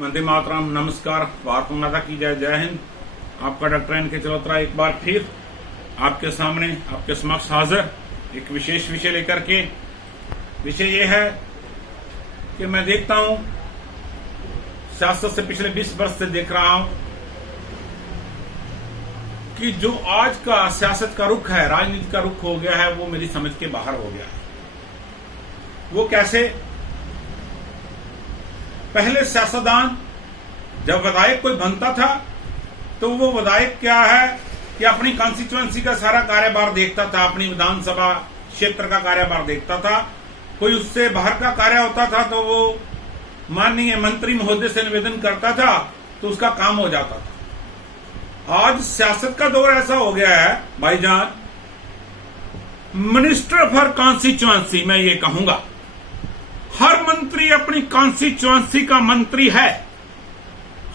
वंदे मातरम, नमस्कार, भारत माता की जय, जय हिंद। आपका डॉक्टर एन के चलौतरा एक बार फिर आपके सामने, आपके समक्ष हाजिर एक विशेष विषय लेकर के। विषय ये है कि मैं देखता हूं, सियासत से पिछले 20 वर्ष से देख रहा हूं कि जो आज का सियासत का रुख है, राजनीति का रुख हो गया है, वो मेरी समझ के बाहर हो गया है। वो कैसे? पहले सियासतदान जब विधायक कोई बनता था तो वो विधायक क्या है कि अपनी कॉन्स्टिट्यूएंसी का सारा कार्यभार देखता था, अपनी विधानसभा क्षेत्र का कार्यभार देखता था। कोई उससे बाहर का कार्य होता था तो वो माननीय मंत्री महोदय से निवेदन करता था तो उसका काम हो जाता था। आज सियासत का दौर ऐसा हो गया है भाईजान, मिनिस्टर फॉर कॉन्स्टिट्यूएंसी मैं ये कहूंगा, हर मंत्री अपनी कॉन्स्टिट्यूएंसी का मंत्री है।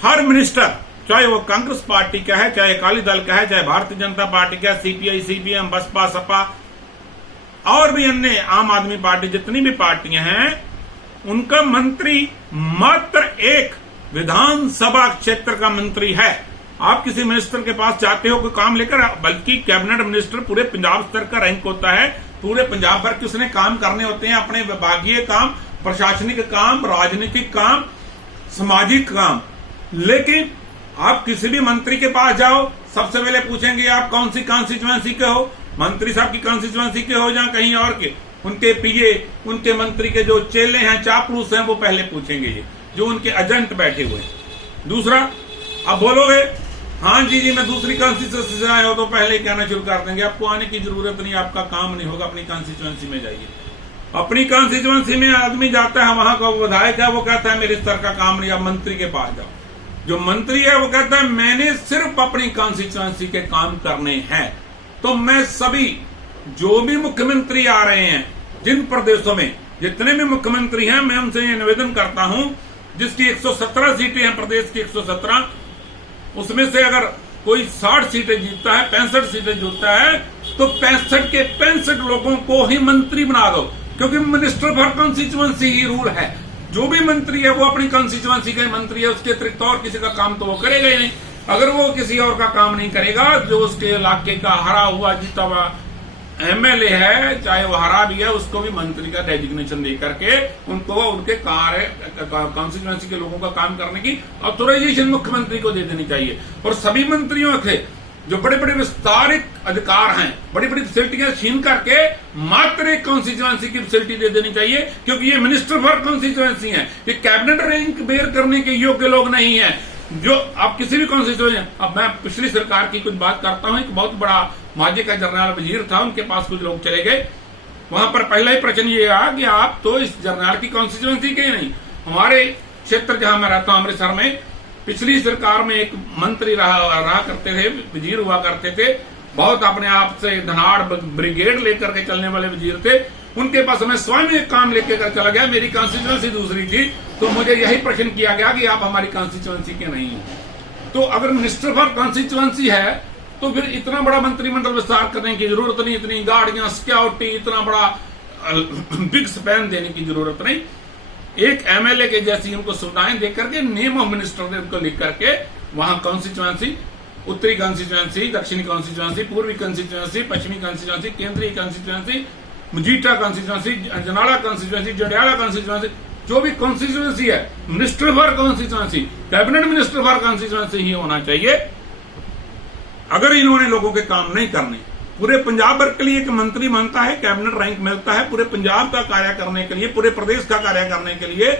हर मिनिस्टर, चाहे वो कांग्रेस पार्टी का है, चाहे अकाली दल का है, चाहे भारतीय जनता पार्टी का है, सीपीआई, सीपीएम, बसपा, सपा और भी अन्य आम आदमी पार्टी, जितनी भी पार्टियां हैं, उनका मंत्री मात्र एक विधानसभा क्षेत्र का मंत्री है। आप किसी मिनिस्टर के पास जाते हो कोई काम लेकर, बल्कि कैबिनेट मिनिस्टर पूरे पंजाब स्तर का रैंक होता है, पूरे पंजाब भर के उसने काम करने होते हैं, अपने विभागीय काम, प्रशासनिक काम, राजनीतिक काम, सामाजिक काम। लेकिन आप किसी भी मंत्री के पास जाओ, सबसे पहले पूछेंगे आप कौन सी कॉन्स्टिट्यूएंसी के हो, मंत्री साहब की कॉन्स्टिट्यूएंसी के हो या कहीं और के। उनके पीए, उनके मंत्री के जो चेले हैं, चापलूस हैं, वो पहले पूछेंगे ये, जो उनके एजेंट बैठे हुए हैं। दूसरा, अब बोलोगे हाँ जी मैं दूसरी कॉन्स्टिट्यूएंसी से आए हो, तो पहले कहना शुरू कर देंगे आपको आने की जरूरत नहीं, आपका काम नहीं होगा, अपनी कॉन्स्टिट्यूएंसी में जाइए। अपनी कॉन्स्टिट्यूएंसी में आदमी जाता है, वहां का विधायक है, वो कहता है मेरे स्तर का काम नहीं, आप मंत्री के पास जाओ। जो मंत्री है वो कहता है मैंने सिर्फ अपनी कॉन्स्टिट्यूएंसी के काम करने हैं। तो मैं सभी जो भी मुख्यमंत्री आ रहे हैं, जिन प्रदेशों में जितने भी मुख्यमंत्री हैं, मैं उनसे ये निवेदन करता हूं, जिसकी 117 सीटें हैं, प्रदेश की 117, उसमें से अगर कोई 60 सीटें जीतता है, 65 सीटें जीतता है, तो 65 के 65 लोगों को ही मंत्री बना दो, क्योंकि minister for constituency he rule है। जो भी मंत्री है वो अपनी कॉन्स्टिट्यूएंसी का मंत्री है, उसके अतिरिक्त और किसी का काम तो वो करेगा ही नहीं। अगर वो किसी और का काम नहीं करेगा, जो उसके इलाके का हरा हुआ जीता हुआ एमएलए है, चाहे वो हरा भी है, उसको भी मंत्री का डेजिग्नेशन दे करके उनको उनके कॉन्स्टिट्यूएंसी के लोगों का काम करने की ऑथोराइजेशन मुख्यमंत्री को दे देनी चाहिए। और सभी मंत्रियों के जो बड़े बड़े विस्तारित अधिकार हैं, बड़ी बड़ी फैसिलिटियां छीन करके मात्र एक कॉन्स्टिट्यूएंसी की फैसिलिटी दे देनी चाहिए, क्योंकि ये मिनिस्टर फॉर कॉन्स्टिट्यूएंसी है, ये कैबिनेट रैंक बेयर करने के योग्य लोग नहीं है। जो आप किसी भी कॉन्स्टिट्यूएंसी, अब मैं पिछली सरकार की कुछ बात करता हूं, एक बहुत बड़ा माजे का जर्नल वजीर था, उनके पास कुछ लोग चले गए। वहां पर पहला ही प्रश्न ये आया कि आप तो इस जर्नल की कॉन्स्टिट्यूएंसी के नहीं। हमारे क्षेत्र जहां मैं रहता हूं, अमृतसर में, पिछली सरकार में एक मंत्री रहा करते थे, वजीर हुआ करते थे, बहुत अपने आप से धनाड़ ब्रिगेड लेकर के चलने वाले वजीर थे। उनके पास मैं स्वयं एक काम लेकर चला गया, मेरी कॉन्स्टिट्यूएंसी दूसरी थी, तो मुझे यही प्रश्न किया गया कि आप हमारी कॉन्स्टिट्यूएंसी के नहीं हो। तो अगर मिनिस्टर फॉर कॉन्स्टिट्यूएंसी है तो फिर इतना बड़ा मंत्रिमंडल विस्तार करने की जरूरत नहीं, इतनी गाड़ियां, सिक्योरिटी, इतना बड़ा बिग स्पैन देने की जरूरत नहीं। एक एमएलए के जैसी उनको सुविधाएं देकर के नेम ऑफ मिनिस्टर ने उनको लिख करके वहां कॉन्स्टिट्यूएंसी, उत्तरी कॉन्स्टिट्यूएंसी, दक्षिणी कॉन्स्टिट्यूएंसी, पूर्वी कॉन्स्टिट्यूएंसी, पश्चिमी कॉन्स्टिट्यूएंसी, केंद्रीय constituency, Majitha constituency, Janala constituency, Jandiala constituency, जो भी कॉन्स्टिट्यूएंसी है, minister for constituency, cabinet minister for constituency ही होना चाहिए। अगर इन्होंने लोगों के काम नहीं करने, पूरे पंजाब भर के लिए एक मंत्री बनता है, कैबिनेट रैंक मिलता है पूरे पंजाब का कार्य करने के लिए, पूरे प्रदेश का कार्य करने के लिए,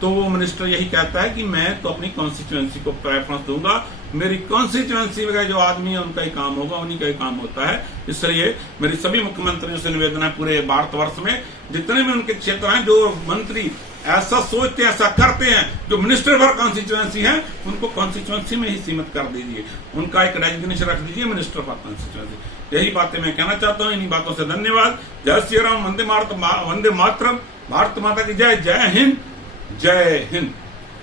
तो वो मिनिस्टर यही कहता है कि मैं तो अपनी कॉन्स्टिट्यूएंसी को प्रेफरेंस दूंगा, मेरी कॉन्स्टिट्यूएंसी में जो आदमी है उनका ही काम होगा, उन्हीं का ही काम होता है। इसलिए मेरी सभी मुख्यमंत्रियों से निवेदन है, पूरे भारतवर्ष में जितने भी उनके क्षेत्र हैं, जो मंत्री ऐसा सोचते हैं, ऐसा करते हैं, जो मिनिस्टर फॉर कॉन्स्टिट्यूएंसी है, उनको कॉन्स्टिट्यूएंसी में ही सीमित कर दीजिए, उनका एक डेजिग्नेशन रख दीजिए मिनिस्टर फॉर कॉन्स्टिट्यूएंसी। यही बातें मैं कहना चाहता हूं। इन्हीं बातों से धन्यवाद। जय श्री राम, वंदे मातरम, भारत माता की जय, जय हिंद, जय हिंद।